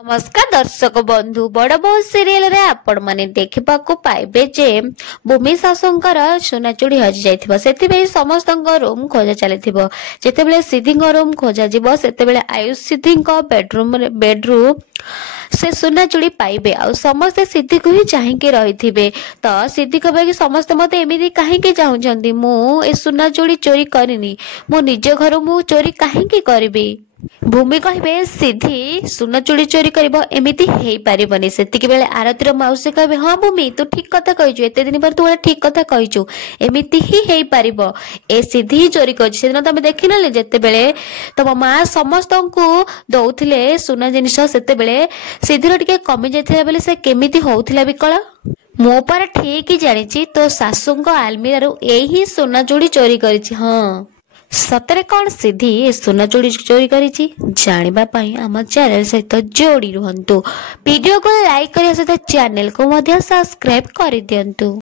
नमस्कार दर्शक बंधु बड़ बोह सीरियल रे आपण माने देखिबा को पाइबे जे भूमि सासूंकर सोना चूड़ी हजि जाइथिबो सेति समस्तଙ୍କ रूम खोजा चलिथिबो जेतेबेले सिद्धिंग रूम खोजा जिवो सेतेबेले आयुष सिद्धिंग बेडरूम से सोना चूड़ी पाइबे आ समस्त सिद्धि को ही चाहिके रहिथिबे तो सिद्धि कहबे कि समस्त मते एमिति काहेके चाहुचंती मु ए सोना चूड़ी चोरी करिनी मो निज घर मु चोरी काहेके करबी भूमि कहबे सिद्धि सुना चूड़ी चोरी करबो एमिति हेई पारिबनी सेतिके बेले आरतीर माउसी कहबे हां भूमि तू ठीक कथा कहिचु एते दिन पर तू ठीक कथा कहिचु एमिति ही हेई पारिबो ए सिद्धि ही चोरी करछि सेदिन तमे देखिनले जेते बेले तम मां समस्तंकु दउथिले सुना जिनिस सेते बेले सिद्धिर टिके कमी जायथिला बेले से केमिति होउथिला बिकळ मो पर ठीक ही जानिछि तो सासुंको आलमीरारु एही सोना चूड़ी चोरी करिछि हां सतरे कौन सिद्धि सोना चूड़ी चोरी करिछि जानिबा पई हम चैनल सहित जोड़ी रहंतु वीडियो को लाइक करिया सहित चैनल को मध्य सब्सक्राइब करि दियंतु।